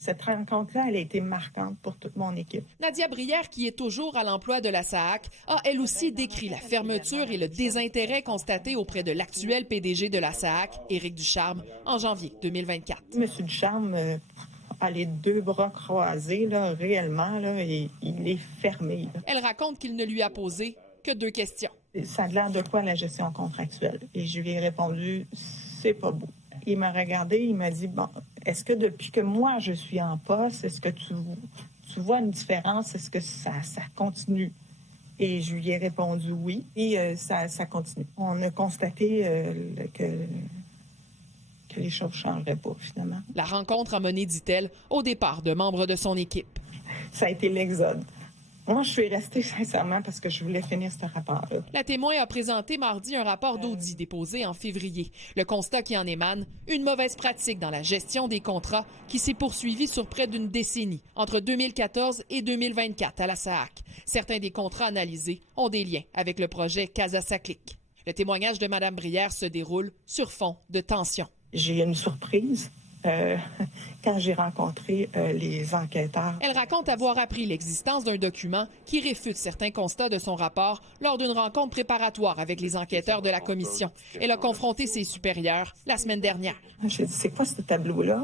Cette rencontre-là, elle a été marquante pour toute mon équipe. Nadia Brière, qui est toujours à l'emploi de la SAAC, a elle aussi décrit la fermeture et le désintérêt constatés auprès de l'actuel PDG de la SAAC, Éric Ducharme, en janvier 2024. M. Ducharme a les deux bras croisés, là, réellement, là, et il est fermé. Là. Elle raconte qu'il ne lui a posé que 2 questions. Ça a l'air de quoi la gestion contractuelle? Et je lui ai répondu, c'est pas beau. Il m'a regardé, il m'a dit, bon, est-ce que depuis que moi je suis en poste, est-ce que tu vois une différence? Est-ce que ça continue? Et je lui ai répondu oui, et ça continue. On a constaté que les choses ne changeraient pas, finalement. La rencontre a mené, dit-elle, au départ de membres de son équipe. Ça a été l'exode. Moi, je suis restée sincèrement parce que je voulais finir ce rapport-là. La témoin a présenté mardi un rapport d'audit déposé en février. Le constat qui en émane, une mauvaise pratique dans la gestion des contrats qui s'est poursuivie sur près d'une décennie, entre 2014 et 2024 à la SAAC. Certains des contrats analysés ont des liens avec le projet Casa Saclic. Le témoignage de Mme Brière se déroule sur fond de tension. J'ai eu une surprise. Quand j'ai rencontré les enquêteurs. Elle raconte avoir appris l'existence d'un document qui réfute certains constats de son rapport lors d'une rencontre préparatoire avec les enquêteurs de la commission. Elle a confronté ses supérieurs la semaine dernière. J'ai dit, c'est quoi ce tableau-là?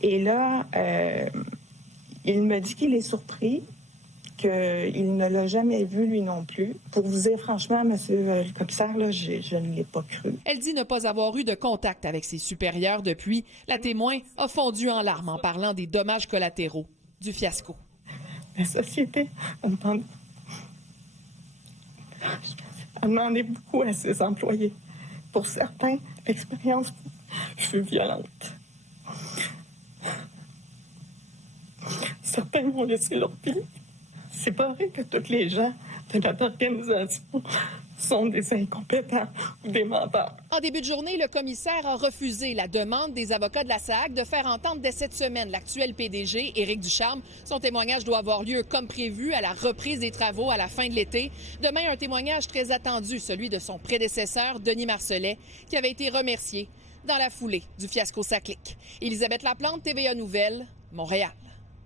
Et là, il me dit qu'il est surpris, qu'il ne l'a jamais vu lui non plus. Pour vous dire franchement, monsieur le commissaire, là, je ne l'ai pas cru. Elle dit ne pas avoir eu de contact avec ses supérieurs depuis. La témoin a fondu en larmes en parlant des dommages collatéraux du fiasco. La société a demandé beaucoup à ses employés. Pour certains, l'expérience fut violente. Certains m'ont laissé leur vie. C'est pas vrai que tous les gens de notre organisation sont des incompétents ou des menteurs. En début de journée, le commissaire a refusé la demande des avocats de la SAAC de faire entendre dès cette semaine l'actuel PDG, Éric Ducharme. Son témoignage doit avoir lieu comme prévu à la reprise des travaux à la fin de l'été. Demain, un témoignage très attendu, celui de son prédécesseur, Denis Marcellet, qui avait été remercié dans la foulée du fiasco Saclic. Élisabeth Laplante, TVA Nouvelles, Montréal.